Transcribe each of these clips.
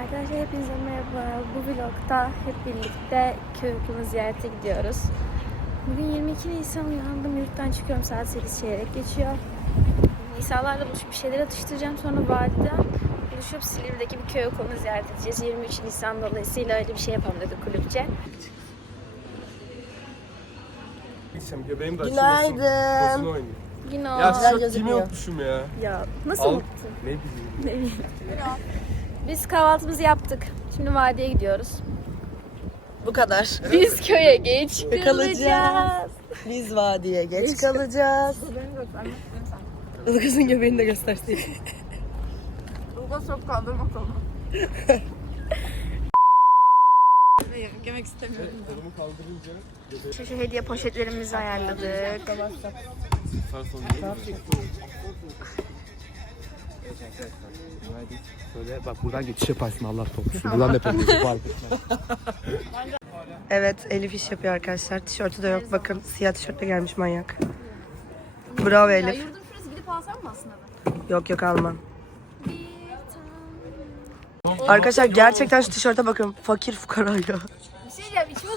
Arkadaşlar hepinize merhaba. Bu vlogda hep birlikte köy okulunu ziyarete gidiyoruz. Bugün 22 Nisan uyandım. Yurttan çıkıyorum saat 8 çeyrek geçiyor. Nisanlarla buluşup bir şeyler atıştıracağım. Sonra vadiden buluşup Silivri'deki bir köy okulunu ziyaret edeceğiz. 23 Nisan dolayısıyla öyle bir şey yapalım dedik kulüpçe. Gideceğim göbeğim de açılmasın. Günaydın. Güno. Ya giymeyi gözüküyor. unutmuşum ya. Ya nasıl Al. unuttun? Ne bileyim. Ne bileyim. Biz kahvaltımızı yaptık. Şimdi vadiye gidiyoruz. Bu kadar. Biz köye geç kalacağız. Biz vadiye geç kalacağız. Kızın göbeğini de göstersin. Uga çok kaldırma konu. Yemek istemiyorum. Kolumu kaldırınca Şu, şu hediye poşetlerimizi ayarladık. Böyle bak buradan geçiş yaparsın Allah korusun. Buradan da yapabilirsin fark etmez. Evet Elif iş yapıyor arkadaşlar. Tişörtü de yok. Bakın siyah tişörtle gelmiş manyak. Bravo Elif. Yurdun şurası gidip alsam mı aslında ben? Yok yok alma. Arkadaşlar gerçekten şu tişörte bakın. Fakir fukara ya. Bir şey diyeceğim içime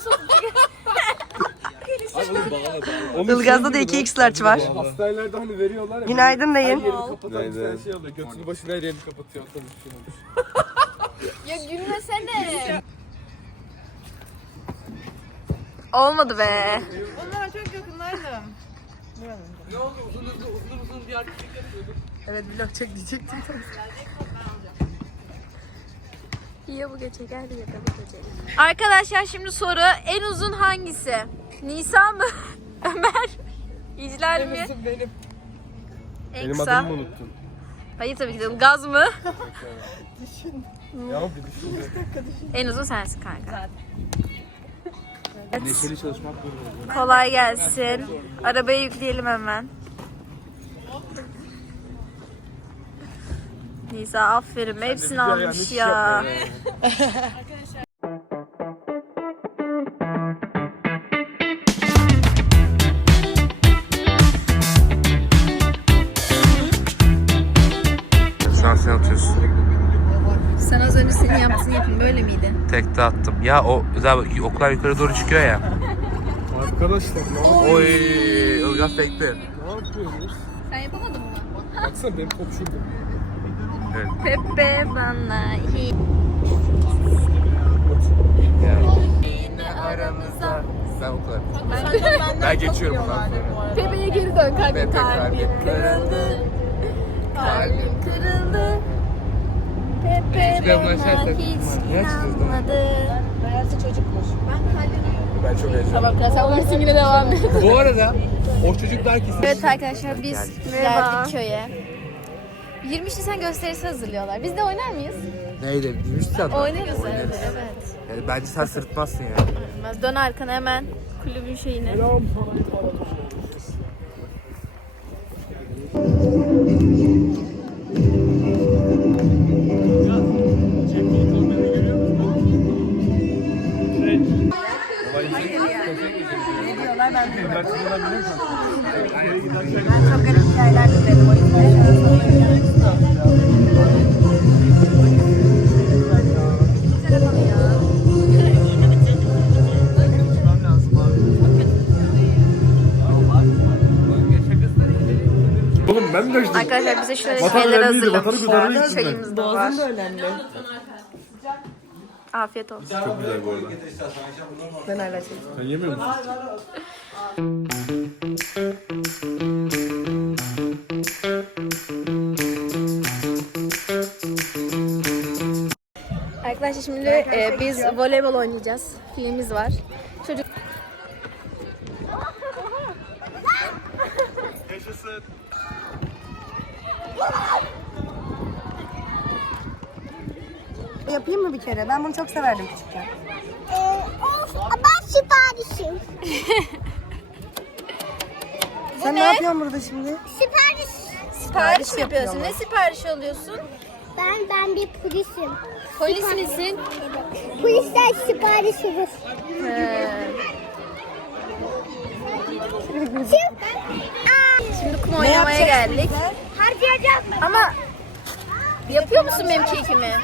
soktu. Ilgaz'da da 2x large var. Hastanelerde hani veriyorlar ya. Günaydın Her deyin. yerini kapatan bir tane şey alıyor. Götünü başına her yerini kapatıyor. Bir şey ya gülmesene. Olmadı be. Onlar çok yakınlardı. Evet vlog çek diyecektim. Ya bu gece geldi ya da bu gece. Arkadaşlar şimdi soru en uzun hangisi? Nisa mı? Ömer? İclal mi? benim. Benim Eksa. adımı mı unuttun? Hayır tabii ki de Ilgaz mı? Ya bir düşün. En uzun sensin kanka. Neşeli çalışmak böyle Kolay gelsin. Arabaya yükleyelim hemen. Nisa aferin. Hepsini almış ya. attım. Ya o zaten oklar yukarı doğru çıkıyor ya. Arkadaşlar ne yapıyorsunuz? Oy, Ilgaz tekte. Ne yapıyorsunuz? Sen yapamadın mı? Baksana benim top şurada. Pepe bana hi. aramızda. Ben o kadar. Ben geçiyorum bundan sonra. Pepe'ye geri dön kalbim. Kalbim kırıldı. Kalbim kırıldı. Pepe Hiç ben bana başlarsak- hiç Niye açtınız bunu? inanmadı. Ben çok heyecanlıyım. Tamam sen vursun yine devam et. Bu arada o çocuklar kesin Evet arkadaşlar biz geldik köye. 23 Nisan gösterisi hazırlıyorlar. Biz de oynar mıyız? neydi? Bilmişsin Oynarız evet. evet. Yani bence sen sırıtmazsın ya. Olmaz. Dön arkana hemen kulübün şeyine. Çok garip hikayeler dinledim o yüzden. Oğlum ben de işte. Arkadaşlar bize şöyle Vatan şeyler önemliydi, vatanı hazırlamışlar. kurtarmayı Çayımız da var. Boğazın da önemli. Afiyet olsun. Çok güzel bu arada. Ben hala çekeyim. Sen yemiyor musun? Arkadaşlar şimdi e, biz voleybol oynayacağız. Filmimiz var. Çocuk Yapayım mı bir kere? Ben bunu çok severdim küçükken. Ben siparişim. Sen ne yapıyorsun burada şimdi? Sipariş. sipariş mi yapıyorsun? Ne sipariş alıyorsun? Ben ben bir polisim. Polis misin? Polisler sipariş verir. Şimdi kum oynamaya geldik. Harcayacağım. Ama yapıyor musun benim kekimi?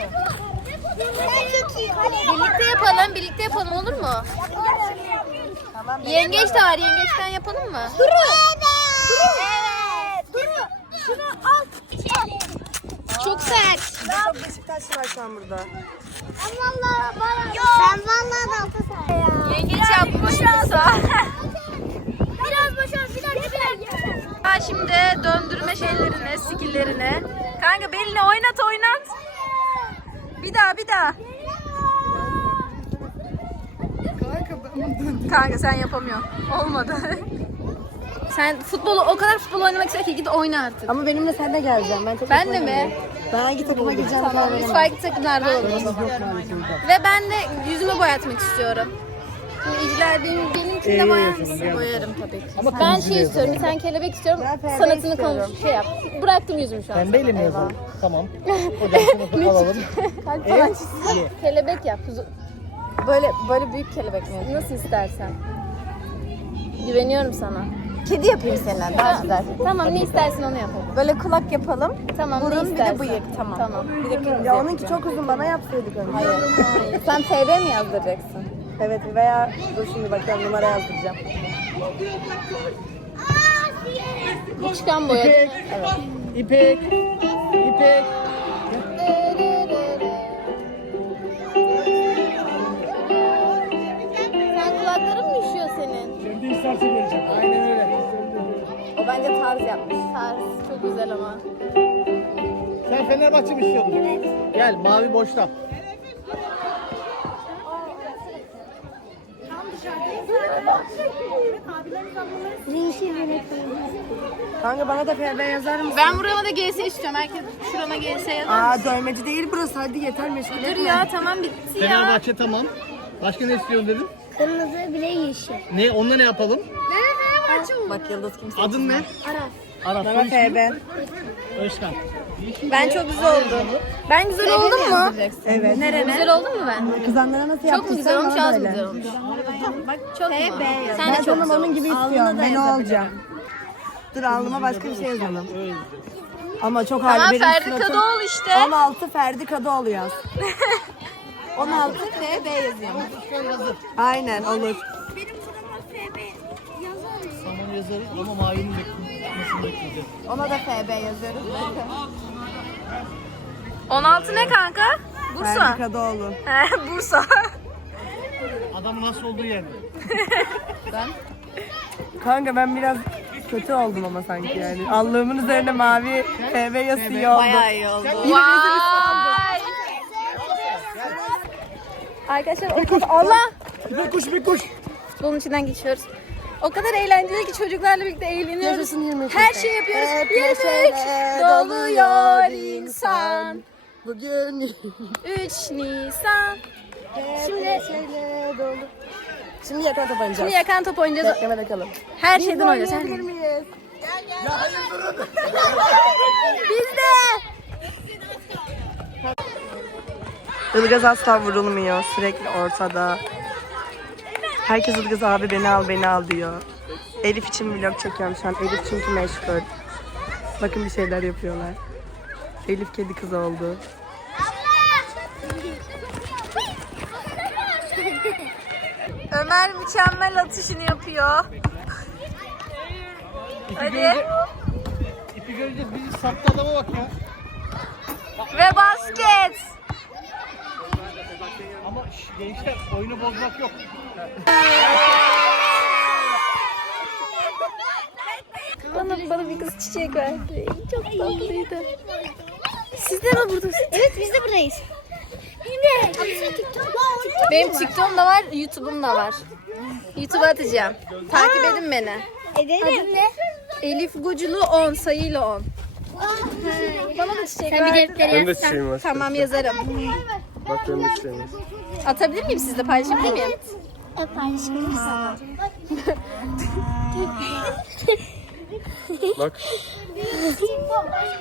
Birlikte yapalım, birlikte yapalım olur mu? Yengeç de var, yengeçten yapalım mı? Duru. Evet. Evet. Duru. Şunu al. Çok sert. Çok Beşiktaşlı var şu an burada. Ben vallahi bana. Ben vallahi Galatasaray. Yengeç yapmış Musa. Biraz boşalt. Bir dakika bir dakika. Ha şimdi döndürme şeylerini, skilllerini. Kanka belini oynat oynat. Bir daha bir daha. Kanka sen yapamıyorsun. Olmadı. Sen futbolu o kadar futbol oynamak istiyor ki git oyna artık. Ama benimle sen de geleceksin. Ben, tek Ben de mi? ben hangi takıma gireceğim Tamam biz farklı takımlarda oluruz. Ve ben de yüzümü boyatmak istiyorum. Şimdi İciler benim, benimkinde boyar mısın? Boyarım tabii ki. ben şey istiyorum, bir tane kelebek istiyorum. Ben pembe Sanatını istiyorum. konuş, şey yap. Bıraktım yüzümü şu an. Pembeyle mi yazalım? Tamam. Hocam sınıfı alalım. Kalp falan çizsin. Kelebek yap. kuzu- Böyle böyle büyük kelebek mi? Nasıl istersen. Güveniyorum sana. Kedi yapayım seninle daha güzel. Tamam ne istersin onu yapalım. Böyle kulak yapalım. Tamam ne Burun bir istersen. de bıyık tamam. Tamam. Bir de kırmızı Ya onunki çok uzun bana yapsaydık önce. Hayır. Sen TB mi yazdıracaksın? Evet veya dur şimdi bakalım numara yazdıracağım. Bu çıkan boya değil mi? Evet. İpek. İpek. Tarz yapmış. Tarz çok güzel ama. Sen Fenerbahçe mi istiyordun? Evet. Gel mavi boşta. Kanka bana da PB yazar mısın? Ben burama da GS istiyorum. Herkes şurama GS yazar. Aa dövmeci değil burası. Hadi yeter meşgul Dur etme. ya tamam bitti ya. Fenerbahçe tamam. Başka ne istiyorsun dedin? Kırmızı bile yeşil. Ne? Onunla ne yapalım? Bak Yıldız kimse. Adın ne? Aras. Aras. Bana PB. Özkan. Ben çok güzel oldum. Ben güzel oldum mu? Evet. Güzel oldum mu ben? Kızanlara nasıl Çok mu güzel olmuş, az mı güzel olmuş? Bak çok mu? Sen Ben de çok canım güzel onun gibi olmuş. istiyorum. Ben o olacağım. Dur alnıma başka bir şey yazalım. Ama çok Tamam hali benim Ferdi suratım- Kadıoğlu işte. 16 Ferdi Kadıoğlu yaz. 16 TB yazıyorum. Aynen olur. Tamam yazarız ama mavinin beklemesini bekleyeceğiz. Ona da FB yazıyoruz. 16 ne kanka? Ferdi Bursa. Kadıoğlu. He Bursa. Adamın nasıl olduğu yerde. Kanka ben biraz kötü oldum ama sanki yani. Allığımın üzerine mavi PV yazıyor oldu. Bayağı iyi oldu. Vay. Arkadaşlar o Allah Bir kuş bir kuş. futbolun içinden geçiyoruz. O kadar eğlenceli ki çocuklarla birlikte eğleniyoruz. Yaşasın 23 Her şey yapıyoruz. Hep 23 neşeyle doluyor insan. Bugün 3 Nisan. Şimdi neşeyle dolu. Şimdi yakın top oynayacağız. Şimdi yakan top oynayacağız. Beklemede kalın. Her şeyden oynayacağız. Her Oynayabilir miyiz? Biz de. Ilgaz asla vurulmuyor. Sürekli ortada. Herkes Ilgaz abi beni al beni al diyor. Elif için vlog çekiyorum şu an. Elif çünkü meşgul. Bakın bir şeyler yapıyorlar. Elif kedi kızı oldu. Ömer mükemmel atışını yapıyor. Hadi. İpi göreceğiz. Bizi sattı adama bak ya. Ve basket. Ama gençler oyunu bozmak yok. Bana, bana bir kız çiçek verdi. Çok tatlıydı. Siz de mi buradasınız? Evet biz de buradayız. Yine. Benim TikTok'um da var, YouTube'um da var. YouTube'a atacağım. Takip edin beni. Edelim. Ne? Elif Guculu 10 sayıyla 10. Bana da çiçek Sen bir verdi. deftere Benim de yazsan. çiçeğim var. Tamam yazarım. Bak benim de çiçeğim var. Atabilir miyim sizle paylaşabilir miyim? Paylaşabilirsin. Bak.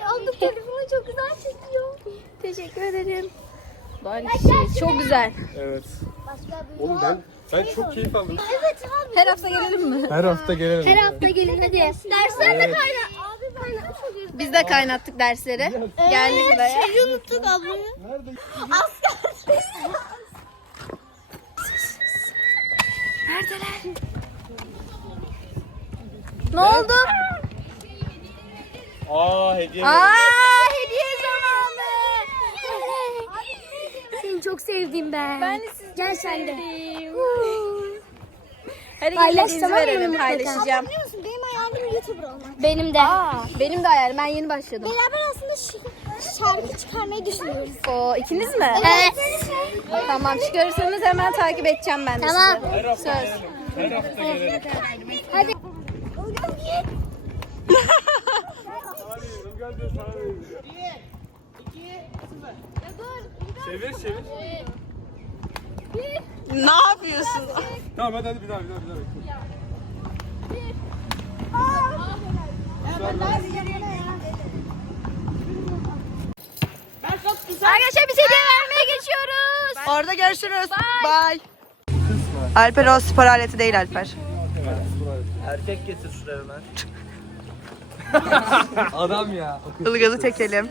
Aldım telefonu çok güzel çekiyor. Teşekkür ederim. Bari şey, çok güzel. Evet. Oğlum ben ben çok keyif aldım. Evet abi. Her hafta gelelim mi? Her hafta gelelim. Her hafta gelin hadi. Dersler de kaynak çok Biz de kaynattık dersleri. Geldik buraya. Şeyi unuttuk ablayı. Neredeler? Ne oldu? Aa hediye. Aa hediye zamanı. Seni çok sevdim ben. Ben de sizi Gel sen de. Hadi Paylaş, tamam verelim mı paylaşacağım. Biliyor musun benim hayalim YouTuber olmak. Benim de. Aa, benim de hayalim. Ben yeni başladım. Beraber aslında şarkı çıkarmayı düşünüyoruz. Oo ikiniz mi? Evet. evet. Tamam çıkarırsanız hemen takip edeceğim ben de Tamam. sizi. Söz. Her hafta gelelim. Hadi. Gel diyor sana vereyim. Çevir çevir. Ne yapıyorsun? Tamam hadi hadi bir daha bir daha bir daha. Arkadaşlar biz hediye vermeye geçiyoruz. Orada görüşürüz. Bye. Alper o spor aleti değil Alper. Erkek getir şuraya hemen. Adam ya. Ilgaz'ı çekelim.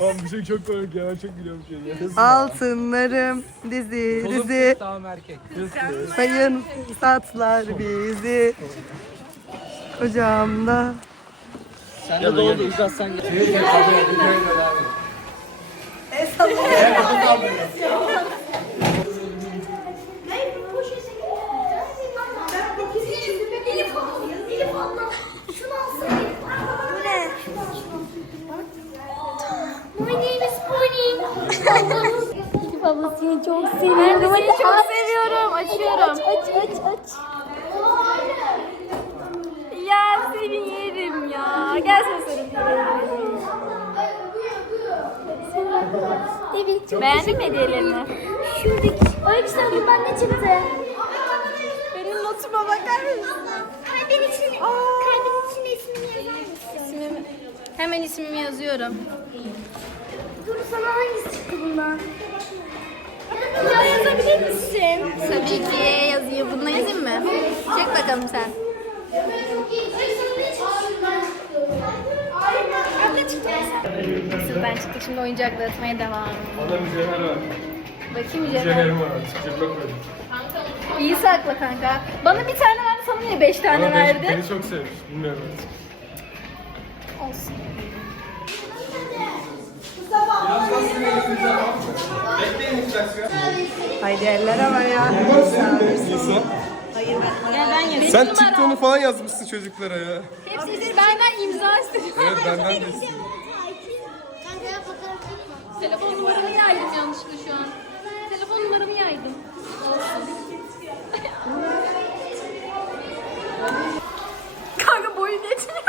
Oğlum bir şey çok komik ya ben çok gülüyorum şey ya. Altınlarım dizi dizi. Tamam erkek. Sayın satlar bizi. Kocamda. Sen de doldu uzatsan gel. Elif abla seni çok seviyorum. Ben de seni çok seviyorum. Açıyorum. Aç aç Evet. Beğendin mi hediyelerini? Şuradaki. Öykü sen bundan ne çıktı? Benim notuma bakar mısın? Kalbin içine, kalbin içine ismini yazar mısın? İsmimi, hemen ismimi yazıyorum. Dur sana hangisi çıktı bundan? Ya yazabilir misin? Tabii ki yazıyor. Bunu yazayım mı? Çek bakalım sen. Sınıftan çıktık şimdi oyuncak dağıtmaya devam. Bana mücevher var. Bakayım mücevher. Mücevherim var artık. İyi sakla kanka. Bana bir tane verdi sana niye beş tane beni, verdi? beni çok sevmiş. Bilmiyorum artık. Olsun. Haydi eller havaya. Sen çıktığını falan yazmışsın çocuklara ya. Hepsi benden imza istedim. Evet benden de istiyorum. Telefon numaramı yaydım yanlışlıkla şu an. Telefon numaramı yaydım. Kanka boyu yetmiyor.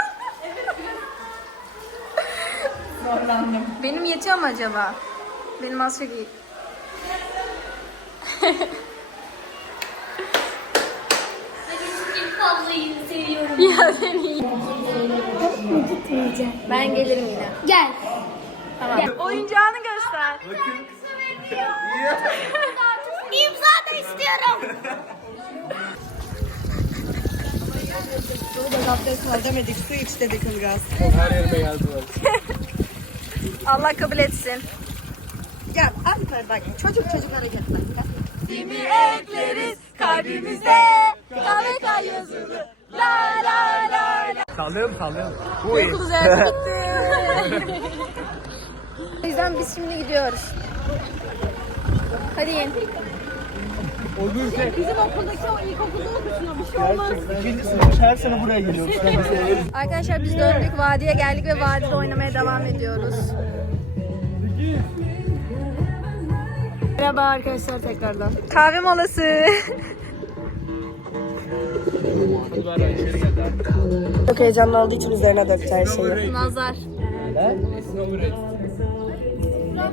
Zorlandım. Benim yetiyor mu acaba? Benim az çok iyi. Ablayı seviyorum. Ya seni Ben gelirim yine. Gel. Tamam. Oyuncağını İmza da istiyorum. Demedik su iç dedik Ilgaz. Her yerime geldiler. Allah kabul etsin. Gel Alper bak çocuk çocuk hareketler. Kimi ekleriz kalbimize Kahve yazılı La la la la sallayalım. Uykulu ziyaret bitti. yüzden biz şimdi gidiyoruz. Hadi yiyin. Bizim okuldaki o ilkokulda okursun bir şey olmaz. İkinci sınıf her sene buraya geliyoruz. Arkadaşlar biz döndük vadiye geldik ve vadide oynamaya devam ediyoruz. Merhaba arkadaşlar tekrardan. Kahve molası. Çok heyecanlı olduğu için üzerine döktü her şeyi. Nazar.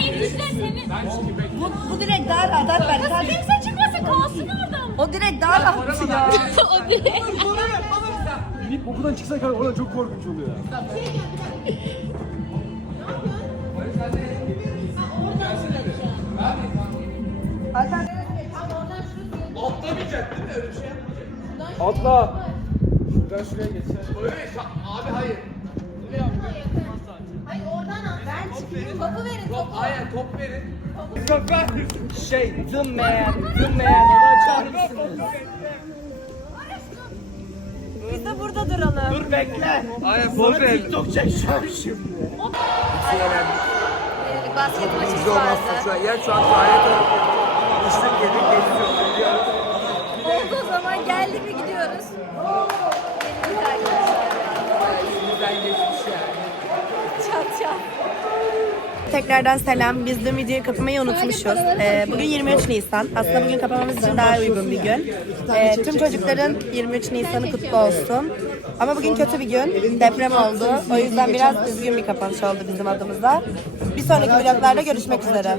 Hayır işte senin. Bu, bu direkt daha rahat. Hadi ben hadi. Kimse çıkmasa kalsın oradan. O direkt daha rahat ya. o direkt. Bir okuldan çıksak oradan çok korkunç oluyor. Atla. Şuradan şuraya geçer. Şey, the man, the man. Onu açar mısınız? Biz de burada duralım. Dur bekle. Aynen bol ver. TikTok çekeceğim şimdi. Basket maçımız olmazsa şu an. Yer şu an faaliyet Üstün gelip geçiyor. Oldu o zaman geldi mi gidiyoruz. Yenildik arkadaşlar. Şimdiden geçmiş yani. Çat çat. Tekrardan selam. Biz dün videoyu kapamayı unutmuşuz. Ee, bugün 23 Nisan. Aslında bugün kapamamız için daha uygun bir gün. Ee, tüm çocukların 23 Nisan'ı kutlu olsun. Ama bugün kötü bir gün. Deprem oldu. O yüzden biraz üzgün bir kapanış oldu bizim adımıza. Bir sonraki vloglarda görüşmek üzere.